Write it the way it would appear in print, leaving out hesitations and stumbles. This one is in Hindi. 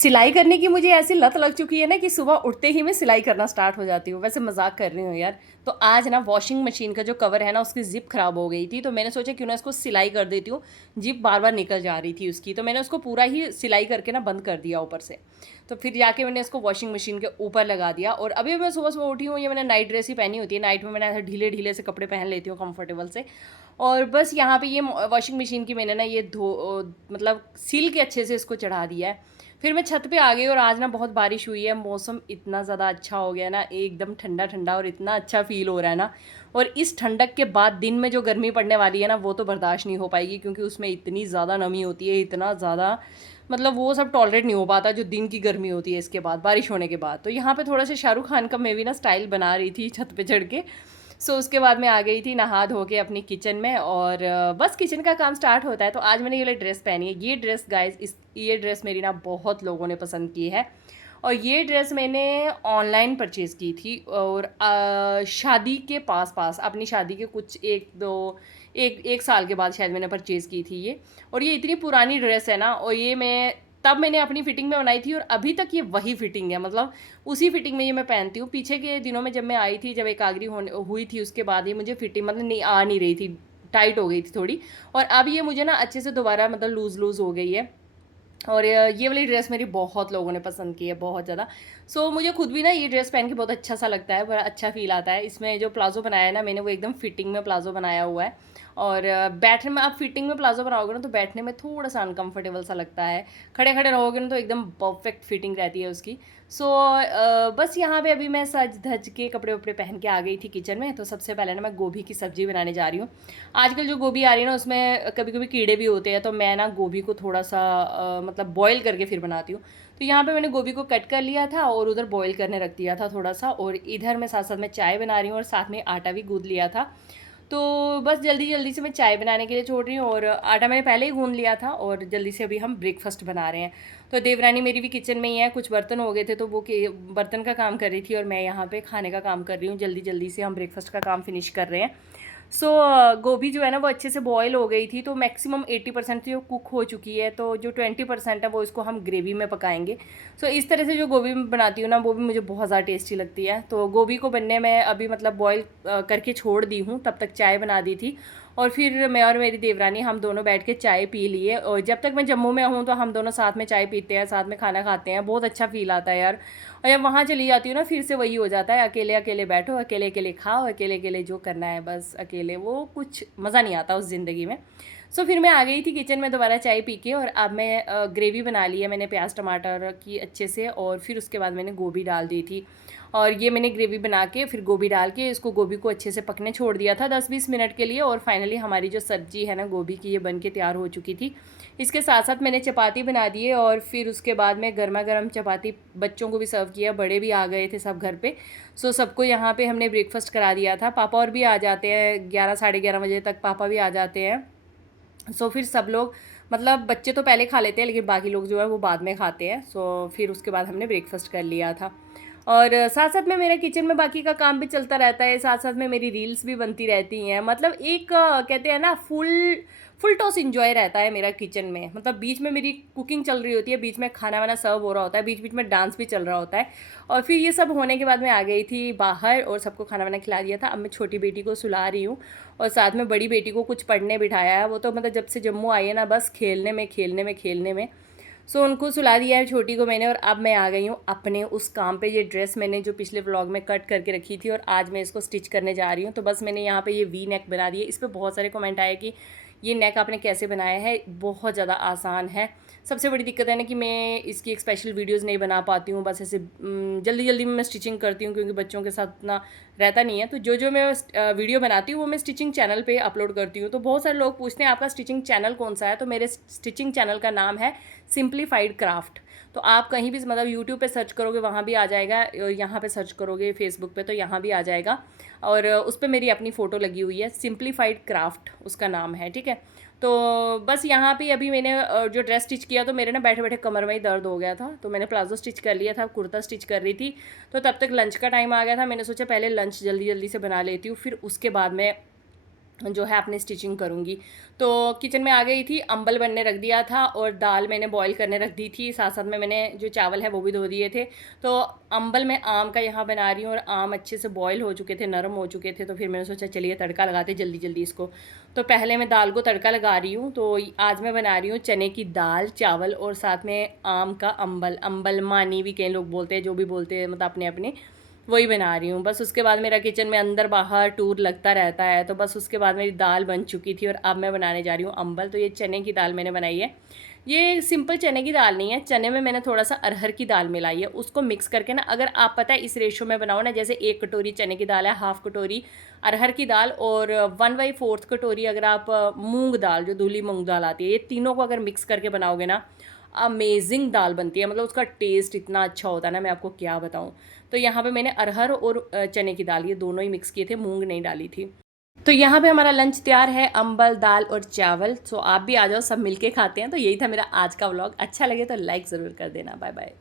सिलाई करने की मुझे ऐसी लत लग चुकी है ना कि सुबह उठते ही मैं सिलाई करना स्टार्ट हो जाती हूँ। वैसे मजाक कर रही हूँ यार। तो आज ना वॉशिंग मशीन का जो कवर है ना उसकी जिप खराब हो गई थी, तो मैंने सोचा क्यों ना इसको सिलाई कर देती हूँ। जिप बार बार निकल जा रही थी उसकी, तो मैंने उसको पूरा ही सिलाई करके ना बंद कर दिया ऊपर से। तो फिर जाके मैंने इसको वॉशिंग मशीन के ऊपर लगा दिया। और अभी मैं सुबह सुबह उठी हूँ, ये मैंने नाइट ड्रेस ही पहनी होती है। नाइट में मैंने ऐसे ढीले ढीले से कपड़े पहन लेती हूँ कंफर्टेबल से। और बस यहाँ पे ये वॉशिंग मशीन की मैंने ना ये मतलब सील के अच्छे से इसको चढ़ा दिया है। फिर मैं छत पे आ गई और आज ना बहुत बारिश हुई है। मौसम इतना ज़्यादा अच्छा हो गया ना, एकदम ठंडा ठंडा, और इतना अच्छा फील हो रहा है ना। और इस ठंडक के बाद दिन में जो गर्मी पड़ने वाली है ना, वो तो बर्दाश्त नहीं हो पाएगी, क्योंकि उसमें इतनी ज़्यादा नमी होती है, इतना ज़्यादा मतलब वो सब टॉलरेट नहीं हो पाता जो दिन की गर्मी होती है इसके बाद, बारिश होने के बाद। तो यहाँ पे थोड़ा सा शाहरुख खान का मैं भी ना स्टाइल बना रही थी छत पे चढ़ के। सो उसके बाद मैं आ गई थी नहा धो के अपनी किचन में, और बस किचन का काम स्टार्ट होता है। तो आज मैंने ये वाली ड्रेस पहनी है। ये ड्रेस गाइस, ये ड्रेस मेरी ना बहुत लोगों ने पसंद की है। और ये ड्रेस मैंने ऑनलाइन परचेज़ की थी, और शादी के पास पास, अपनी शादी के कुछ एक साल के बाद शायद मैंने परचेज़ की थी ये। और ये इतनी पुरानी ड्रेस है ना, और ये मैं तब मैंने अपनी फ़िटिंग में बनाई थी, और अभी तक ये वही फ़िटिंग है। मतलब उसी फिटिंग में ये मैं पहनती हूँ। पीछे के दिनों में जब मैं आई थी, जब एकाग्री होने हुई थी, उसके बाद ये मुझे फिटिंग मतलब नहीं आ नहीं रही थी, टाइट हो गई थी थोड़ी। और अब ये मुझे ना अच्छे से दोबारा मतलब लूज़ लूज़ हो गई है। और ये वाली ड्रेस मेरी बहुत लोगों ने पसंद की है, बहुत ज़्यादा। सो मुझे खुद भी ना ये ड्रेस पहन के बहुत अच्छा सा लगता है, बड़ा अच्छा फ़ील आता है। इसमें जो प्लाज़ो बनाया है ना मैंने, वो एकदम फिटिंग में प्लाज़ो बनाया हुआ है। और बैठने में, आप फिटिंग में प्लाज़ो बनाओगे ना तो बैठने में थोड़ा सा अनकम्फर्टेबल सा लगता है। खड़े खड़े रहोगे ना तो एकदम परफेक्ट फिटिंग रहती है उसकी। सो बस यहाँ पे अभी मैं सज धज के कपड़े वपड़े पहन के आ गई थी किचन में। तो सबसे पहले ना मैं गोभी की सब्ज़ी बनाने जा रही हूँ। आजकल जो गोभी आ रही है ना, उसमें कभी कभी कीड़े भी होते हैं, तो मैं ना गोभी को थोड़ा सा मतलब बॉईल करके फिर बनाती हूँ। तो यहाँ पे मैंने गोभी को कट कर लिया था और उधर बॉईल करने रख दिया था थोड़ा सा, और इधर मैं साथ साथ में चाय बना रही हूँ, और साथ में आटा भी गूँथ लिया था। तो बस जल्दी जल्दी से मैं चाय बनाने के लिए छोड़ रही हूँ, और आटा मैंने पहले ही गूँध लिया था, और जल्दी से अभी हम ब्रेकफास्ट बना रहे हैं। तो देवरानी मेरी भी किचन में ही है। कुछ बर्तन हो गए थे, तो वो बर्तन का काम कर रही थी, और मैं यहाँ पे खाने का काम कर रही हूँ। जल्दी जल्दी से हम ब्रेकफास्ट का काम फिनिश कर रहे हैं। सो गोभी जो है ना वो अच्छे से बॉयल हो गई थी, तो मैक्सिमम 80% तो कुक हो चुकी है। तो जो 20% है वो इसको हम ग्रेवी में पकाएंगे। सो इस तरह से जो गोभी मैं बनाती हूँ ना, वो भी मुझे बहुत ज़्यादा टेस्टी लगती है। तो गोभी को बनने में अभी मतलब बॉयल करके छोड़ दी हूँ, तब तक चाय बना दी थी। और फिर मैं और मेरी देवरानी हम दोनों बैठ के चाय पी लिए। और जब तक मैं जम्मू में हूँ तो हम दोनों साथ में चाय पीते हैं, साथ में खाना खाते हैं। बहुत अच्छा फील आता है यार। और जब वहाँ चली जाती हूँ ना, फिर से वही हो जाता है, अकेले अकेले बैठो, अकेले अकेले खाओ, अकेले अकेले जो करना है बस अकेले, वो कुछ मज़ा नहीं आता उस ज़िंदगी में। सो फिर मैं आ गई थी किचन में दोबारा चाय पी के, और अब मैं ग्रेवी बना ली है मैंने प्याज टमाटर की अच्छे से, और फिर उसके बाद मैंने गोभी डाल दी थी। और ये मैंने ग्रेवी बना के फिर गोभी डाल के इसको, गोभी को अच्छे से पकने छोड़ दिया था 10-20 मिनट के लिए। और फाइनली हमारी जो सब्ज़ी है ना गोभी की, ये बन के तैयार हो चुकी थी। इसके साथ साथ मैंने चपाती बना दी है, और फिर उसके बाद में गर्मा गर्म चपाती बच्चों को भी सर्व किया। बड़े भी आ गए थे सब घर पे। सो सबको यहाँ पे हमने ब्रेकफास्ट करा दिया था। पापा और भी आ जाते हैं 11 साढ़े 11 बजे तक, पापा भी आ जाते हैं। सो फिर सब लोग, मतलब बच्चे तो पहले खा लेते हैं, लेकिन बाकी लोग जो है वो बाद में खाते हैं। सो फिर उसके बाद हमने ब्रेकफास्ट कर लिया था। और साथ साथ में मेरे किचन में बाकी का काम भी चलता रहता है, साथ साथ में मेरी रील्स भी बनती रहती हैं। मतलब एक कहते हैं ना, फुल फुल टॉस इन्जॉय रहता है मेरा किचन में। मतलब बीच में मेरी कुकिंग चल रही होती है, बीच में खाना वाना सर्व हो रहा होता है, बीच बीच में डांस भी चल रहा होता है। और फिर ये सब होने के बाद मैं आ गई थी बाहर, और सबको खाना वाना खिला दिया था। अब मैं छोटी बेटी को सुला रही हूँ, और साथ में बड़ी बेटी को कुछ पढ़ने बिठाया है। वो तो मतलब जब से जम्मू आई है ना, बस खेलने में खेलने में खेलने में। सो उनको सुला दिया है छोटी को मैंने, और अब मैं आ गई हूँ अपने उस काम पे। ये ड्रेस मैंने जो पिछले व्लॉग में कट करके रखी थी, और आज मैं इसको स्टिच करने जा रही हूँ। तो बस मैंने यहाँ पे ये वी नेक बना दी है। इस पर बहुत सारे कमेंट आए कि ये नेक आपने कैसे बनाया है। बहुत ज़्यादा आसान है। सबसे बड़ी दिक्कत है ना कि मैं इसकी एक स्पेशल वीडियोज़ नहीं बना पाती हूँ। बस ऐसे जल्दी जल्दी में मैं स्टिचिंग करती हूँ, क्योंकि बच्चों के साथ इतना रहता नहीं है। तो जो मैं वीडियो बनाती हूँ वो मैं स्टिचिंग चैनल पे अपलोड करती हूँ। तो बहुत सारे लोग पूछते हैं आपका स्टिचिंग चैनल कौन सा है। तो मेरे स्टिचिंग चैनल का नाम है सिंप्लीफाइड क्राफ्ट। तो आप कहीं भी मतलब यूट्यूब पे सर्च करोगे वहाँ भी आ जाएगा, यहाँ पे सर्च करोगे फेसबुक पे तो यहाँ भी आ जाएगा। और उस पर मेरी अपनी फ़ोटो लगी हुई है, सिंप्लीफाइड क्राफ्ट उसका नाम है, ठीक है। तो बस यहाँ पे अभी मैंने जो ड्रेस स्टिच किया, तो मेरे ना बैठे बैठे कमर में ही दर्द हो गया था, तो मैंने प्लाजो स्टिच कर लिया था, कुर्ता स्टिच कर रही थी। तो तब तक लंच का टाइम आ गया था। मैंने सोचा पहले लंच जल्दी जल्दी से बना लेती हूँ, फिर उसके बाद में जो है अपनी स्टिचिंग करूँगी। तो किचन में आ गई थी, अम्बल बनने रख दिया था और दाल मैंने बॉईल करने रख दी थी, साथ-साथ में मैंने जो चावल है वो भी धो दिए थे। तो अम्बल मैं आम का यहाँ बना रही हूँ और आम अच्छे से बॉईल हो चुके थे, नरम हो चुके थे, तो फिर मैंने सोचा चलिए तड़का लगाते जल्दी-जल्दी इसको। तो पहले मैं दाल को तड़का लगा रही हूँ, तो आज मैं बना रही हूँ चने की दाल, चावल और साथ में आम का अम्बल, अम्बल मानी भी कई लोग बोलते हैं, जो भी बोलते हैं मतलब अपने-अपने, वही बना रही हूँ। बस उसके बाद मेरा किचन में अंदर-बाहर टूर लगता रहता है, तो बस उसके बाद मेरी दाल बन चुकी थी और अब मैं बनाने जा रही हूँ अम्बल। तो ये चने की दाल मैंने बनाई है। ये सिंपल चने की दाल नहीं है, चने में मैंने थोड़ा-सा अरहर की दाल मिलाई है, उसको मिक्स करके ना, अगर आप पता है इस रेशियो में बनाओ ना, जैसे 1 कटोरी चने की दाल है, हाफ़ कटोरी अरहर की दाल और 1/4 कटोरी अगर आप मूँग दाल, जो धुली मूँग दाल आती है, ये तीनों को अगर मिक्स करके बनाओगे ना, अमेज़िंग दाल बनती है। मतलब उसका टेस्ट इतना अच्छा होता है ना, मैं आपको क्या बताऊँ। तो यहाँ पे मैंने अरहर और चने की दाल ये दोनों ही मिक्स किए थे, मूँग नहीं डाली थी। तो यहाँ पे हमारा लंच तैयार है, अम्बल, दाल और चावल। सो आप भी आ जाओ, सब मिलके खाते हैं। तो यही था मेरा आज का व्लॉग। अच्छा लगे तो लाइक ज़रूर कर देना। Bye bye.